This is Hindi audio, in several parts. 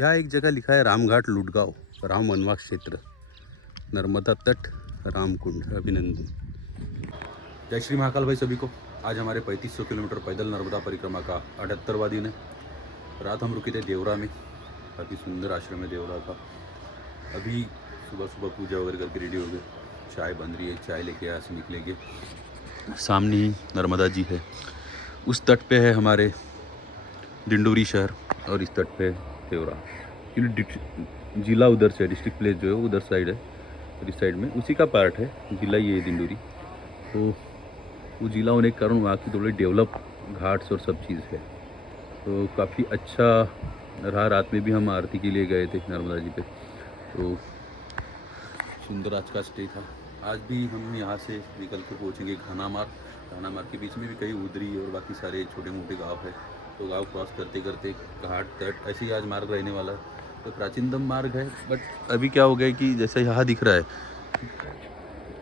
यहाँ एक जगह लिखा है रामघाट लुटगांव राम वनवास क्षेत्र नर्मदा तट रामकुंड अभिनंदन। जय श्री महाकाल भाई सभी को। आज हमारे 3500 किलोमीटर पैदल नर्मदा परिक्रमा का 78वां दिन है। रात हम रुके थे देवरा में, काफ़ी सुंदर आश्रम है देवरा का। अभी सुबह सुबह पूजा वगैरह करके रेडी हो गए, चाय बन रही है, चाय लेके यहाँ से निकलेंगे। सामने ही नर्मदा जी है, उस तट पे है हमारे डिंडोरी शहर और इस तट पे देवरा। क्योंकि जिला उधर से, डिस्ट्रिक्ट प्लेस जो है उधर साइड है और इस साइड में उसी का पार्ट है जिला, ये है डिंडोरी। तो वो जिला होने के कारण वहाँ की थोड़ी डेवलप घाट्स और सब चीज़ है, तो काफ़ी अच्छा रहा। रात में भी हम आरती के लिए गए थे नर्मदा जी पे, तो सुंदर आज का स्टे था। आज भी हम यहाँ से निकल कर पहुँचेंगे घानामार के बीच में भी कई उदरी और बाकी सारे छोटे मोटे गांव है। तो गांव क्रॉस करते करते घाट तट ऐसे ही आज मार्ग रहने वाला है। तो प्राचीनतम मार्ग है, बट अभी क्या हो गया कि जैसे यहाँ दिख रहा है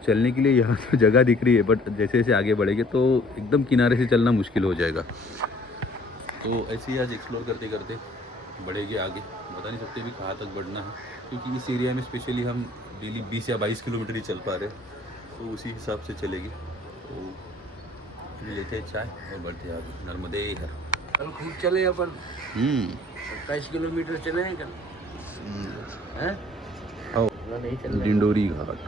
चलने के लिए, यहाँ तो जगह दिख रही है, बट जैसे जैसे आगे बढ़ेंगे तो एकदम किनारे से चलना मुश्किल हो जाएगा। तो ऐसे ही आज एक्सप्लोर करते करते बढ़ेंगे आगे, बता नहीं सकते भी कहाँ तक बढ़ना है, क्योंकि इस एरिया में स्पेशली हम डेली 20 या 22 किलोमीटर ही चल पा रहे हैं, तो उसी हिसाब से चलेंगे। तो लेते हैं चाय और बढ़ते आगे नर्मदे हर। कल खूब चले अपन 27 किलोमीटर चले हैं कल। नहीं चल डिंडोरी घाट।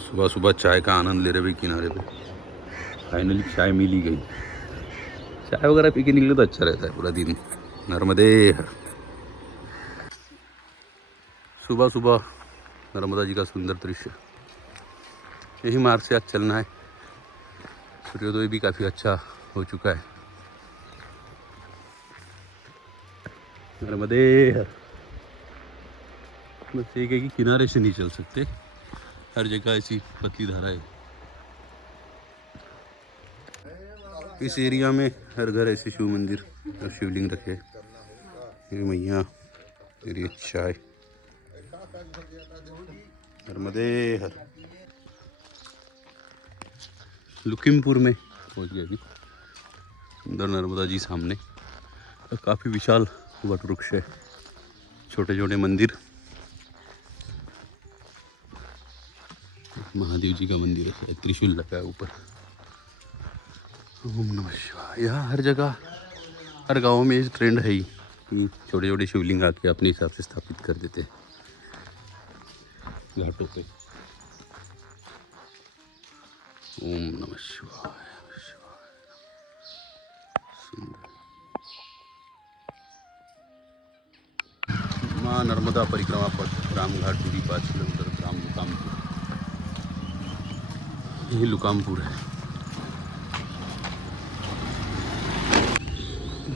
सुबह सुबह चाय का आनंद ले रहे भाई किनारे पे। फाइनली चाय मिल ही गई। चाय वगैरह पी के निकले तो अच्छा रहता है पूरा दिन। नर्मदे हर। सुबह सुबह नर्मदा जी का सुंदर दृश्य, यही मार्ग से आज चलना है। सूर्योदय भी काफ़ी अच्छा हो चुका है। नर्मदे हर। बस एक है कि किनारे से नहीं चल सकते, हर जगह ऐसी पतली धारा है। इस एरिया में हर घर ऐसे शिव मंदिर और शिवलिंग रखे। ये मैया मेरी चाय। नर्मदे हर। लुकिमपुर में पहुंच गए अभी। सुंदर नर्मदा जी सामने, काफ़ी विशाल वट वृक्ष है, छोटे छोटे मंदिर। महादेव जी का मंदिर है, त्रिशूल लगा है ऊपर। ओम नमः शिवाय। यहाँ हर जगह हर गांव में ये ट्रेंड है ही कि छोटे छोटे शिवलिंग आके अपने हिसाब से स्थापित कर देते हैं घाटों पे। ओम नमः शिवाय। माँ नर्मदा परिक्रमा पथ रामघाट दूरी 5 किलोमीटर ग्राम लुकामपुर। यही लुकामपुर है।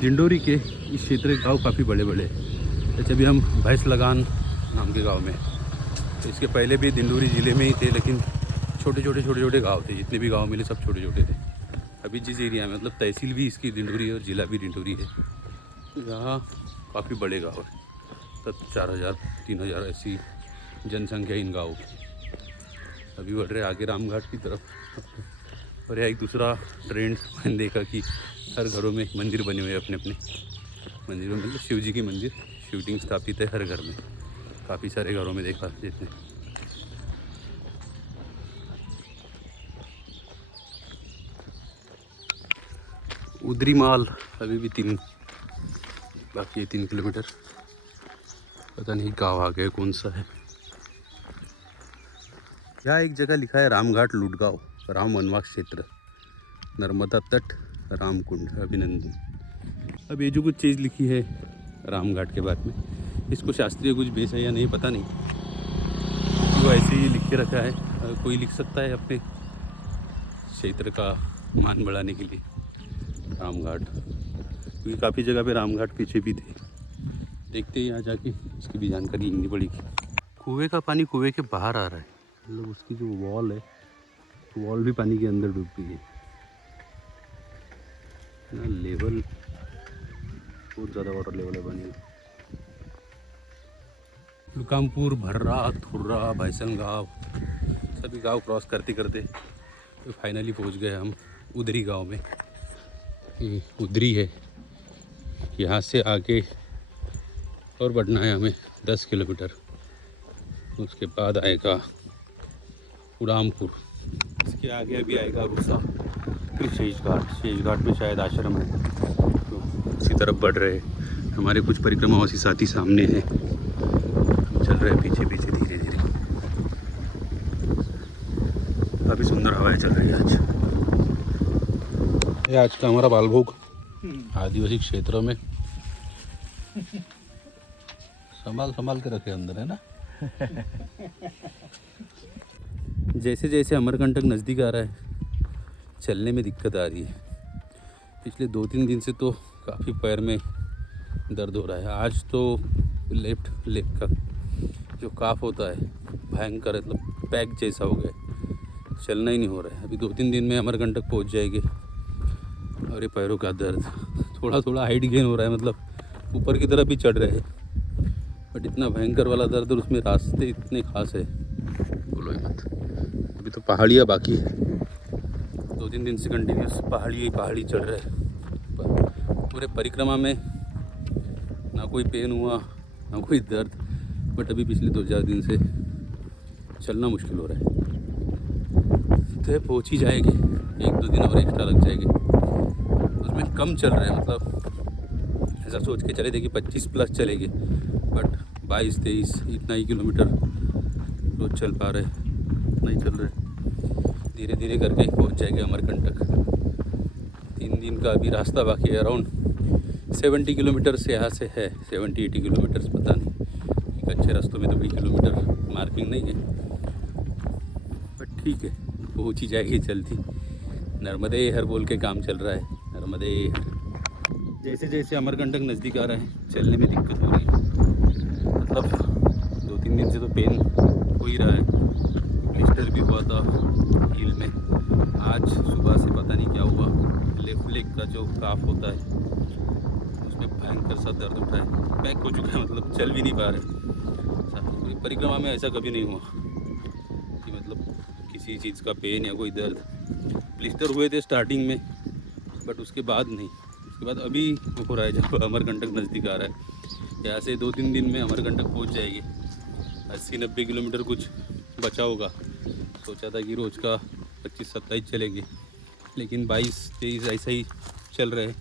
डिंडोरी के इस क्षेत्र के गाँव काफ़ी बड़े बड़े हैं। जैसे अभी हम भैंस लगान नाम के गांव में, तो इसके पहले भी डिंडोरी ज़िले में ही थे, लेकिन छोटे छोटे गांव थे। जितने भी गांव मिले सब छोटे छोटे थे। अभी जिस एरिया में, मतलब तहसील भी इसकी डिंडोरी है और ज़िला भी डिंडोरी है, तो यहाँ काफ़ी बड़े गाँव है। तब 4000 3000 ऐसी जनसंख्या इन गाँव की। अभी बढ़ रहे आगे रामघाट की तरफ। और यह एक दूसरा ट्रेंड मैंने देखा कि हर घरों में मंदिर बने हुए हैं अपने अपने मंदिरों में, मतलब शिव जी की मंदिर, शिवलिंग स्थापित है हर घर में। काफ़ी सारे घरों में देखा जितने। उदरी माल अभी भी 3 बाकी है, 3 किलोमीटर। पता नहीं गाँव आ गए कौन सा है। यहाँ एक जगह लिखा है रामघाट लुटगांव राम वनवास क्षेत्र नर्मदा तट रामकुंड अभिनंदन। अब ये जो कुछ चीज़ लिखी है रामघाट के बारे में, इसको शास्त्रीय कुछ बेस है या नहीं पता नहीं, वो ऐसे ही लिख के रखा है। कोई लिख सकता है अपने क्षेत्र का मान बढ़ाने के लिए रामघाट, क्योंकि काफ़ी जगह पे रामघाट पीछे भी थे। देखते ही यहाँ जाके इसकी भी जानकारी लेनी पड़ेगी। कुएं का पानी कुएं के बाहर आ रहा है, मतलब उसकी जो वॉल है, वॉल भी पानी के अंदर डूब गई है। लेवल बहुत ज़्यादा वाटर लेवल है पानी। लुकामपुर, भर्रा, थुर्रा, भैसनगांव, सभी गांव क्रॉस करते करते तो फाइनली पहुंच गए हम उधरी गांव में। ये उधरी है, यहाँ से आगे और बढ़ना है हमें 10 किलोमीटर। उसके बाद आएगा उड़ामपुर, इसके आगे अभी आएगा रूसा, फिर शेषघाट। शेषघाट पे शायद आश्रम है, तो उसी तरफ बढ़ रहे हैं। हमारे कुछ परिक्रमावासी साथी सामने हैं, चल रहे हैं पीछे पीछे धीरे धीरे। काफ़ी सुंदर हवाएं चल रही है आज। ये आज का हमारा बालभोग आदिवासी क्षेत्रों में। संभाल संभाल के रखे अंदर, है ना। जैसे जैसे अमरकंटक नज़दीक आ रहा है, चलने में दिक्कत आ रही है। पिछले 2-3 दिन से तो काफ़ी पैर में दर्द हो रहा है। आज तो लेफ्ट लेग का जो काफ होता है भयंकर, मतलब पैक जैसा हो गया, चलना ही नहीं हो रहा है। अभी 2-3 दिन में अमरकंटक पहुंच जाएंगे। और ये पैरों का दर्द थोड़ा थोड़ा हाइट गेन हो रहा है, मतलब ऊपर की तरफ ही चढ़ रहे हैं, बट इतना भयंकर वाला दर्द, और उसमें रास्ते इतने खास है, बोलो मत। अभी तो पहाड़ियाँ बाकी है, 2-3 दिन से कंटिन्यूस पहाड़ी चढ़ रहे हैं। पूरे परिक्रमा में ना कोई पेन हुआ ना कोई दर्द, बट अभी पिछले 2-4 दिन से चलना मुश्किल हो रहा है। तो पहुँच ही जाएंगे, 1-2 दिन और एक्स्ट्रा लग जाएंगे। उसमें कम चल रहा है, मतलब ऐसा सोच के चले थे कि 25+ चलेंगे, बट 22-23 इतना ही किलोमीटर रोज चल पा रहे, नहीं चल रहे। धीरे धीरे करके पहुंच जाएंगे अमरकंटक। 3 दिन का अभी रास्ता बाकी है। अराउंड 70 किलोमीटर से यहाँ से है, 70-80 किलोमीटर, पता नहीं। कच्चे रास्तों में तो कोई किलोमीटर मार्किंग नहीं है, बट ठीक है, पहुँच ही जाएगी जल्दी। नर्मदे हर बोल के काम चल रहा है, नर्मदे हर। जैसे जैसे अमरकंटक नज़दीक आ रहा है, चलने में दिक्कत हो रही है। मतलब 2-3 दिन से तो पेन हो ही रहा है। ब्लिस्टर भी हुआ था हील में। आज सुबह से पता नहीं क्या हुआ, लेफ्ट लेग का जो काफ होता है उसमें भयंकर सा दर्द उठा है, पैक हो चुका है, मतलब चल भी नहीं पा रहे। परिक्रमा में ऐसा कभी नहीं हुआ कि मतलब किसी चीज़ का पेन या कोई दर्द। ब्लिस्टर हुए थे स्टार्टिंग में, बट उसके बाद नहीं। उसके बाद अभी हो रहा है जब अमरकंटक नज़दीक आ रहा है। यहाँ से 2-3 दिन में अमरकंटक पहुँच जाएगी। 80-90 किलोमीटर कुछ बचा होगा। सोचा था कि रोज़ का 25-27 चलेंगे, लेकिन 22-23 ऐसा ही चल रहे हैं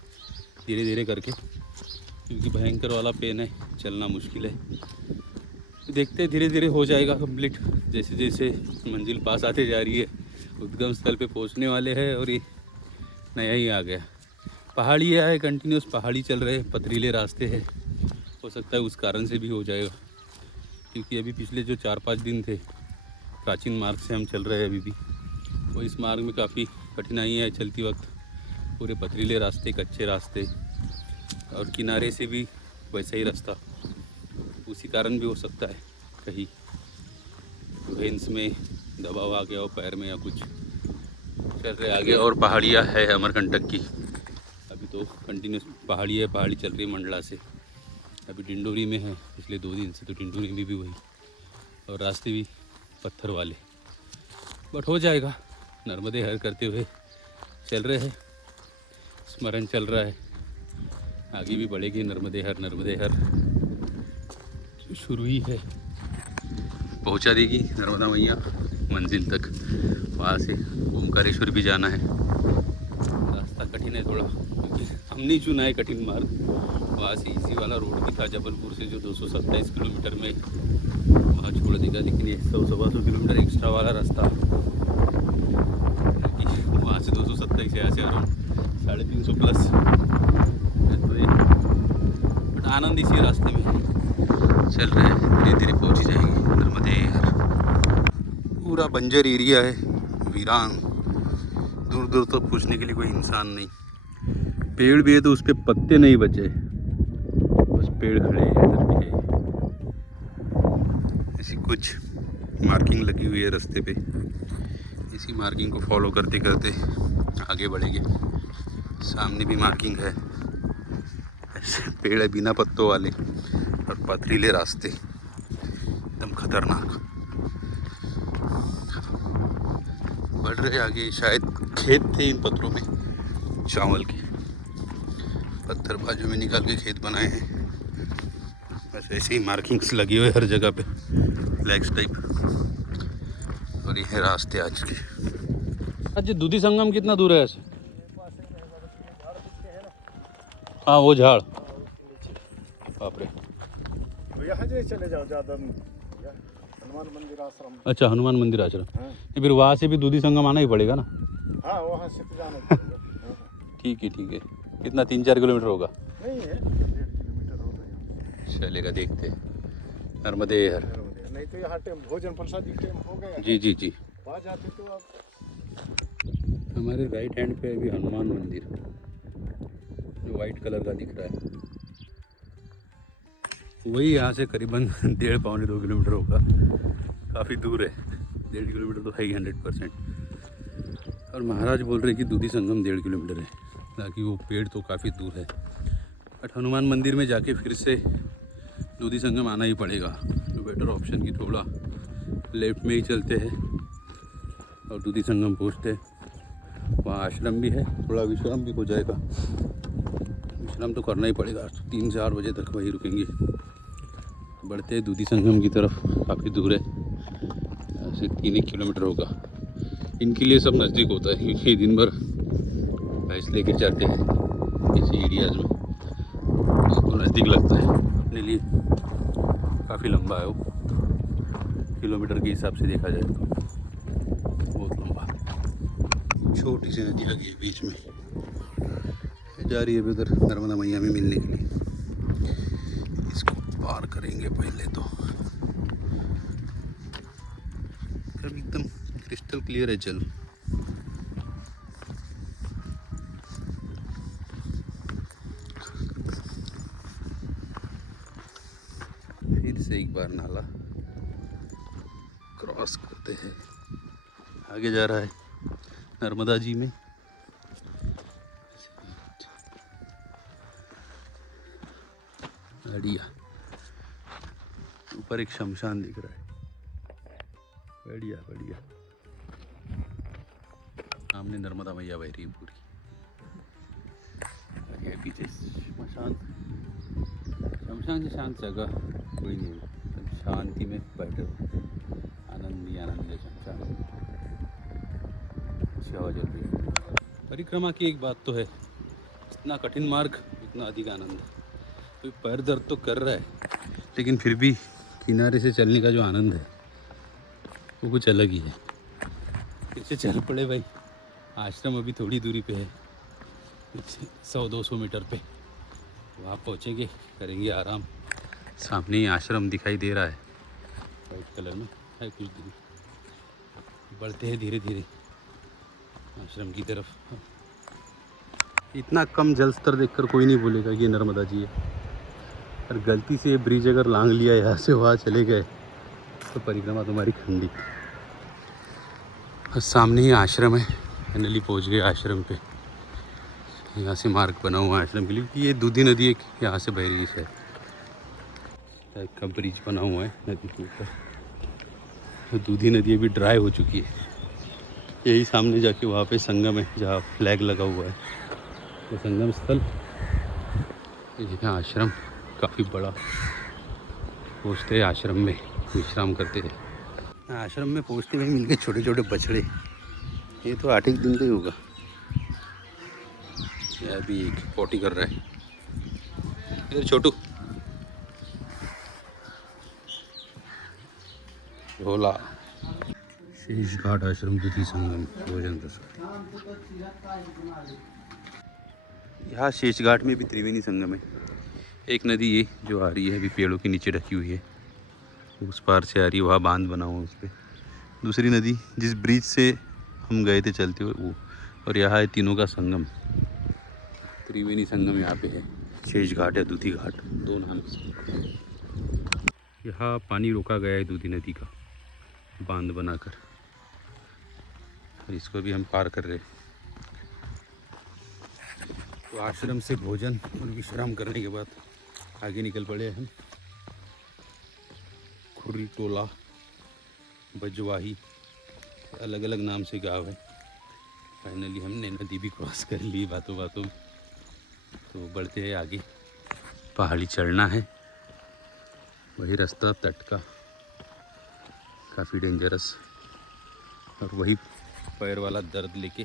धीरे धीरे करके, क्योंकि भयंकर वाला पेन है, चलना मुश्किल है। देखते हैं, धीरे धीरे हो जाएगा कंप्लीट। जैसे जैसे मंजिल पास आते जा रही है, उद्गम स्थल पे पहुंचने वाले हैं। और ये नया ही आ गया, पहाड़ियाँ है, कंटिन्यूस पहाड़ी चल रहे हैं, पथरीले रास्ते हैं। हो सकता है उस कारण से भी हो जाएगा, क्योंकि अभी पिछले जो 4-5 दिन थे प्राचीन मार्ग से हम चल रहे हैं अभी भी, तो इस मार्ग में काफ़ी कठिनाई है चलती वक्त। पूरे पथरीले रास्ते, कच्चे रास्ते, और किनारे से भी वैसा ही रास्ता। उसी कारण भी हो सकता है कहीं वेंस में दबाव आ गया हो पैर में या कुछ। चल रहे आगे, और पहाड़ियाँ है अमरकंटक की। अभी तो कंटिन्यूस पहाड़ी चल रही है मंडला से। अभी डिंडोरी में है पिछले 2 दिन से, तो डिंडोरी में भी वही, और रास्ते भी पत्थर वाले, बट हो जाएगा। नर्मदे हर करते हुए चल रहे हैं, स्मरण चल रहा है, आगे भी बढ़ेगी। नर्मदे हर शुरू ही है, पहुंचा देगी नर्मदा मैया मंजिल तक। वहाँ से ओमकारेश्वर भी जाना है। रास्ता कठिन है थोड़ा, क्योंकि हमने चुना है कठिन मार्ग। वहाँ से इसी वाला रोड भी था जबलपुर से, जो 227 किलोमीटर में वहाँ छोड़ देगा, लेकिन ये 100-125 किलोमीटर एक्स्ट्रा वाला रास्ता, वहाँ से 227 यहाँ से अराउंड 350+ बट आनंद इसी रास्ते में चल रहे हैं। धीरे धीरे पहुँच जाएंगे नर्मदे हर। पूरा बंजर एरिया है, वीरान, दूर दूर तक पूछने के लिए कोई इंसान नहीं। पेड़ भी है तो उस पर पत्ते नहीं बचे, बस पेड़ खड़े हैं। इधर भी है ऐसी कुछ मार्किंग लगी हुई है रास्ते पे। इसी मार्किंग को फॉलो करते करते आगे बढ़ेंगे। सामने भी मार्किंग है, ऐसे पेड़ है बिना पत्तों वाले, और पथरीले रास्ते एकदम खतरनाक। बढ़ रहे आगे, शायद खेत थे इन पत्थरों में चावल के, पत्थर बाजू में निकाल के खेत बनाए हैं। बस ऐसे ही मार्किंग्स लगी हुई हर जगह पे, फ्लैग्स टाइप। और ये है रास्ते आज के। आज दूधी संगम कितना दूर है ऐसे? हाँ वो झाड़, बाप रे। यहाँ से चले जाओ ज़्यादा, हनुमान मंदिर आश्रम। अच्छा हनुमान मंदिर आश्रम। हाँ। फिर वहाँ से भी दूधी संगम आना ही पड़ेगा ना? हाँ वहाँ से तो जाना पड़ेगा। ठीक है ठीक है। कितना 3-4 किलोमीटर होगा? नहीं है, 1.5 किलोमीटर होगा यहाँ चलेगा, देखते हैं। नर्मदे हर। से। नहीं तो यहाँ टाइम भोजन प्रसादी टाइम हो गया। जी जी जी। वहाँ जाते तो आप हमारे राइट हैंड पे भी हनुमान मंदिर जो वाइट कलर का दिख रहा है, वही यहाँ से करीबन 1.5-2 किलोमीटर होगा। काफ़ी दूर है, 1.5 किलोमीटर तो है ही 100%। और महाराज बोल रहे कि दूधी संगम 1.5 किलोमीटर है, ताकि वो पेड़ तो काफ़ी दूर है। बट हनुमान मंदिर में जाके फिर से दूधी संगम आना ही पड़ेगा, तो बेटर ऑप्शन की थोड़ा लेफ्ट में ही चलते हैं और दूधी संगम पहुँचते हैं। वहाँ आश्रम भी है, थोड़ा विश्राम भी हो जाएगा। विश्राम तो करना ही पड़ेगा, 3-4 बजे तक वहीं रुकेंगे। बढ़ते हैं दूधी संगम की तरफ, काफ़ी दूर है, ऐसे 3-1 किलोमीटर होगा। इनके लिए सब नज़दीक होता है, क्योंकि दिन भर भैंस लेके जाते हैं इसी एरियाज़ में, तो नज़दीक लगता है। अपने लिए काफ़ी लंबा है वो, किलोमीटर के हिसाब से देखा जाए तो बहुत लंबा। छोटी सी नदी आ गई है बीच में, जा रही है अभी उधर नर्मदा मैया में मिलने के लिए। इसको पार करेंगे पहले तो। अब एकदम क्रिस्टल क्लियर है जल। फिर से एक बार नाला क्रॉस करते हैं, आगे जा रहा है नर्मदा जी में। बढ़िया, ऊपर एक शमशान दिख रहा है, बढ़िया बढ़िया। सामने नर्मदा मैया बह रही है पूरी, आगे पीछे शमशान। शमशान से शांत जगह कोई नहीं, एकदम शांति में बैठे हो, आनंद ही आनंद है शमशान। अच्छी हवा चल रही है। परिक्रमा की एक बात तो है, इतना कठिन मार्ग उतना अधिक आनंद है। कोई पैर दर्द तो कर रहा है, लेकिन फिर भी किनारे से चलने का जो आनंद है वो कुछ अलग ही है। फिर से चल पड़े भाई, आश्रम अभी थोड़ी दूरी पे है, 100-200 मीटर पे, वहाँ पहुँचेंगे, करेंगे आराम। सामने ही आश्रम दिखाई दे रहा है, वाइट कलर में है, कुछ दूर बढ़ते हैं धीरे धीरे आश्रम की तरफ। इतना कम जल स्तर देखकर कोई नहीं बोलेगा कि ये नर्मदा जी है। और गलती से ये ब्रिज अगर लांग लिया, यहाँ से वहाँ चले गए, तो परिक्रमा तुम्हारी खंडित। और सामने ही आश्रम है, फाइनली पहुँच गए आश्रम पे। यहाँ से मार्ग बना हुआ है आश्रम के लिए, क्योंकि ये दूधी नदी एक यहाँ से बह रही है, टाइप का ब्रिज बना हुआ है नदी के ऊपर। तो दूधी नदी अभी ड्राई हो चुकी है। यही सामने जाके वहाँ पे संगम है, जहाँ फ्लैग लगा हुआ है, तो संगम स्थल। यहाँ आश्रम काफ़ी बड़ा। पहुँचते हैं आश्रम में, विश्राम करते हैं। आश्रम में पहुँचते हुए मिल गए छोटे छोटे बछड़े। ये तो 8 दिन का ही होगा। ये अभी एक पोटी कर रहा है, इधर छोटू झोला। शेष घाट आश्रम दूधी संगम भोजन प्रसाद। यहाँ शेष घाट में भी त्रिवेणी संगम है। एक नदी ये जो आ रही है अभी पेड़ों के नीचे ढकी हुई है, उस पार से आ रही है, वहाँ बांध बना हुआ उस पर। दूसरी नदी जिस ब्रिज से हम गए थे चलते हुए वो, और यहाँ है तीनों का संगम, त्रिवेणी संगम यहाँ पे है। शेष घाट या दूधी घाट, दो नाम से। यहाँ पानी रोका गया है दूधी नदी का, बांध बनाकर, और इसको भी हम पार कर रहे हैं। तो आश्रम से भोजन और विश्राम करने के बाद आगे निकल पड़े हम। खुर्री टोला, बजवाही, अलग अलग नाम से गाँव है। फाइनली हमने नदी भी क्रॉस कर ली बातों बातों में। तो बढ़ते हैं आगे, पहाड़ी चढ़ना है, वही रास्ता तट का, काफ़ी डेंजरस, और वही पैर वाला दर्द लेके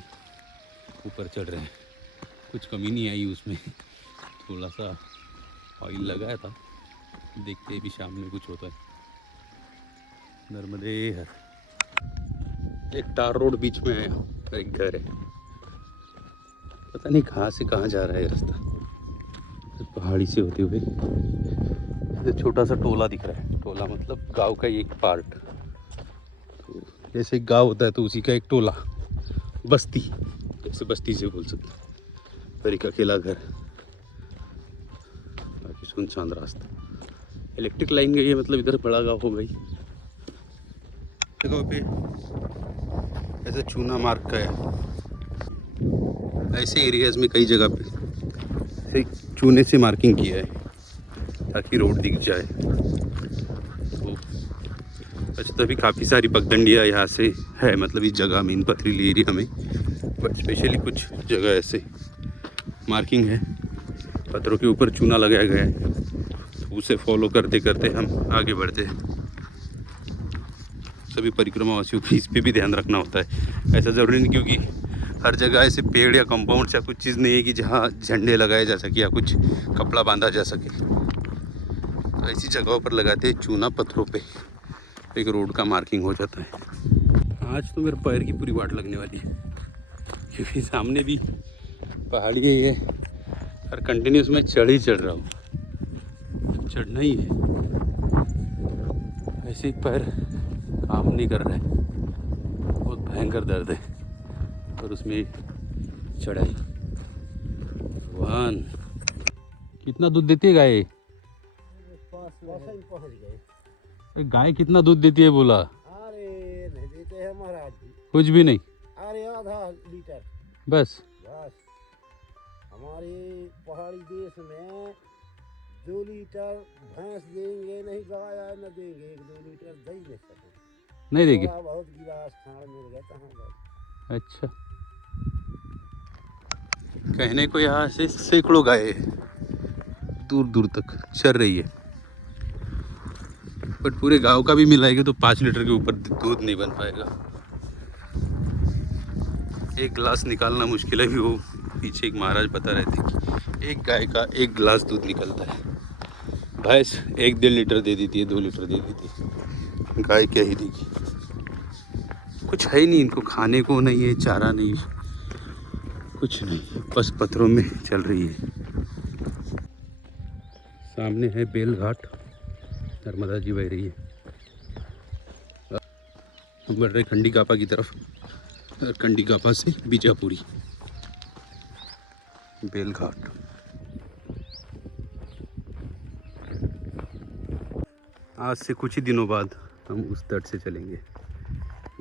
ऊपर चढ़ रहे हैं। कुछ कमी नहीं आई उसमें, थोड़ा सा ऑयल लगाया था, देखते भी शाम में कुछ होता है। नर्मदे हर, एक टार रोड बीच में है और एक घर है, पता नहीं कहाँ से कहाँ जा रहा है रास्ता, पहाड़ी से होते हुए। छोटा सा टोला दिख रहा है, टोला मतलब गांव का एक पार्ट। तो जैसे एक गांव होता है तो उसी का एक टोला, बस्ती, जैसे बस्ती से बोल सकते हैं। फिर एक अकेला घर, बाकी सुनसान रास्ता। इलेक्ट्रिक लाइन गई है, मतलब इधर बड़ा गांव हो गई। जगह पे ऐसा चूना मार्ग का है, ऐसे एरियाज में कई जगह पे चूने से मार्किंग किया है ताकि रोड दिख जाए। तो अच्छा, तभी काफ़ी सारी पगडंडियाँ यहाँ से है, मतलब इस जगह में, इन पथरीली एरिया में। बट स्पेशली कुछ जगह ऐसे मार्किंग है, पत्थरों के ऊपर चूना लगाया गया है, तो उसे फॉलो करते करते हम आगे बढ़ते हैं। सभी परिक्रमावासियों को इस पे भी ध्यान रखना होता है। ऐसा ज़रूरी नहीं क्योंकि हर जगह ऐसे पेड़ या कंपाउंड या कुछ चीज़ नहीं है कि जहाँ झंडे लगाए जा सके या कुछ कपड़ा बांधा जा सके। तो ऐसी जगहों पर लगाते हैं चूना पत्थरों पे, एक रोड का मार्किंग हो जाता है। आज तो मेरे पैर की पूरी वाट लगने वाली है क्योंकि सामने भी पहाड़ी है ये, और कंटिन्यूस में चढ़ ही चढ़ रहा हूँ, चढ़ना ही है। ऐसे ही पैर काम नहीं कर रहा है, बहुत भयंकर दर्द है, और उसमें चढ़ाई। भगवान, कितना दूध देती है गाय? गाय कितना दूध देती है बोला? अरे नहीं देते हैं महाराज जी, कुछ भी नहीं, अरे आधा लीटर बस। बस। हमारे पहाड़ी देश में 2 लीटर भैंस देंगे नहीं, गाय न देंगे 1-2 लीटर दही नहीं सकें, नहीं देगी? बहुत गिलास खाड़ मिल गया कहाँ। अच्छा, कहने को यहाँ से सैकड़ों गाय है, दूर दूर तक चर रही है, बट पूरे गांव का भी मिलाएंगे तो 5 लीटर के ऊपर दूध नहीं बन पाएगा। एक गिलास निकालना मुश्किल है भी, वो पीछे एक महाराज बता रहे थे कि एक गाय का 1 गिलास दूध निकलता है। भैंस 1-1.5 लीटर दे देती है, 2 लीटर दे देती है, गाय क्या ही देगी। कुछ है ही नहीं इनको, खाने को नहीं है, चारा नहीं, कुछ नहीं, बस पत्थरों में चल रही है। सामने है बेल घाट, नर्मदा जी बह रही है। हम बढ़ रहे खंडी कापा की तरफ, और खंडी कापा से बीजापुरी, बेल घाट। आज से कुछ ही दिनों बाद हम उस तट से चलेंगे।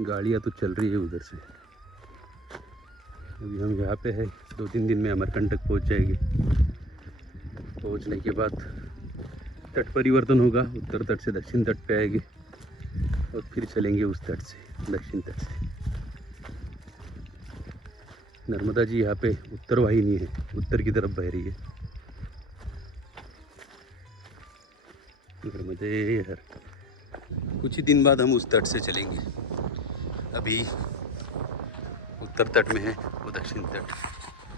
गाड़ियाँ तो चल रही है उधर से। अभी हम यहाँ पे है, 2-3 दिन में अमरकंटक पहुँच जाएंगे। पहुँचने के बाद तट परिवर्तन होगा, उत्तर तट से दक्षिण तट पे आएंगे, और फिर चलेंगे उस तट से, दक्षिण तट से। नर्मदा जी यहाँ पे उत्तर वाहिनी है, उत्तर की तरफ बह रही है। नर्मदे हर। कुछ ही दिन बाद हम उस तट से चलेंगे। अभी उत्तर तट में है, वो दक्षिण तट।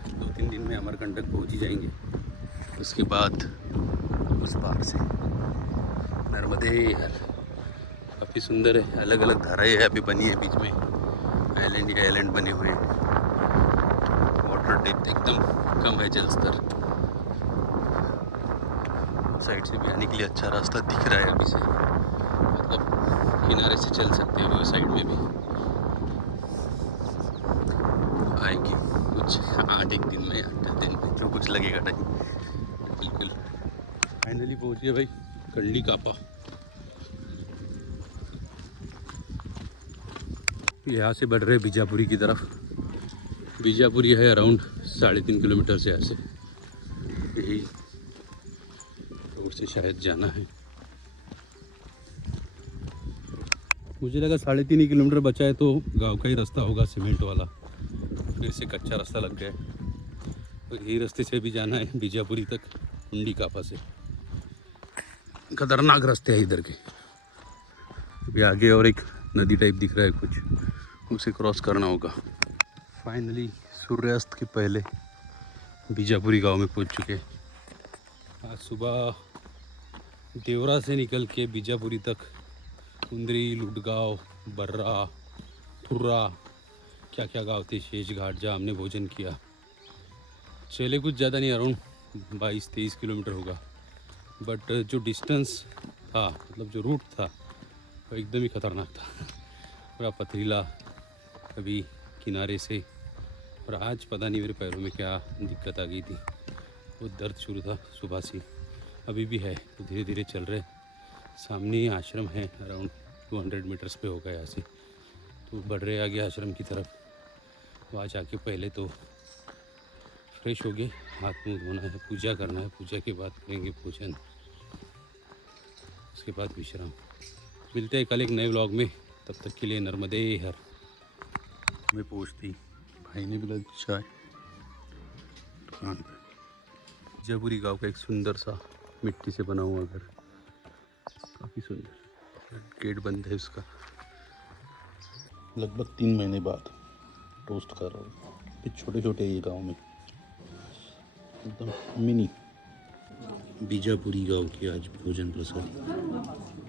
2-3 दिन में अमरकंटक पहुँच ही जाएंगे, उसके बाद उस पार से नर्मदे हर। काफ़ी सुंदर है, अलग अलग धाराएं यहाँ पे बनी है, बीच में आइलैंड ही आइलैंड बने हुए हैं। वाटर डेप्थ एकदम कम है, जल स्तर। साइड से भी आने के लिए अच्छा रास्ता दिख रहा है अभी से, मतलब किनारे से चल सकते हैं, वो साइड में भी आएंगे कुछ 8-1 दिन में, 8 दिन में जो कुछ लगेगा टाइम। बिल्कुल फाइनली पहुँचिए भाई खंडी कापा। यहाँ से बढ़ रहे बीजापुरी की तरफ। बीजापुरी है अराउंड 3.5 किलोमीटर से, यहाँ से यही रोड से शायद जाना है। मुझे लगा 3.5 किलोमीटर बचा है तो गांव का ही रास्ता होगा, सीमेंट वाला। फिर से कच्चा रास्ता लग गया है और यही रास्ते से भी जाना है बीजापुरी तक हुंडी कापा से। खतरनाक रास्ते हैं इधर के। अभी आगे और एक नदी टाइप दिख रहा है कुछ, उसे क्रॉस करना होगा। फाइनली सूर्यास्त के पहले बीजापुरी गांव में पहुंच चुके हैं। आज सुबह देवरा से निकल के बीजापुरी तक कुंदरी, लुडगांव, बर्रा, थुर्रा, क्या क्या गाँव थे, शेष घाट, जहाँ हमने भोजन किया। चले कुछ ज़्यादा नहीं, अराउंड 22-23 किलोमीटर होगा, बट जो डिस्टेंस था, मतलब जो रूट था वो एकदम ही ख़तरनाक था। पूरा पथरीला, कभी किनारे से, और आज पता नहीं मेरे पैरों में क्या दिक्कत आ गई थी, वो दर्द शुरू था सुबह से, अभी भी है। तो धीरे धीरे चल रहे। सामने ही आश्रम है, अराउंड 200 मीटर्स पे होगा यहाँ से। तो बढ़ रहे आगे आश्रम की तरफ। वहाँ जाके पहले तो फ्रेश हो गए, हाथ मुँह धोना है, पूजा करना है, पूजा के बाद करेंगे भोजन, उसके बाद विश्राम। मिलते हैं कल एक नए व्लॉग में, तब तक के लिए नर्मदे हर। मैं पहुँचती, भाई ने भी चाय दुकान पर। बीजापुरी गांव का एक सुंदर सा मिट्टी से बना हुआ घर, काफ़ी सुंदर। गेट बंद है उसका। लगभग 3 महीने बाद टोस्ट कर रहा हूँ। ये छोटे छोटे ये गांव में एकदम मिनी बीजापुरी गांव की आज भोजन प्रसाद।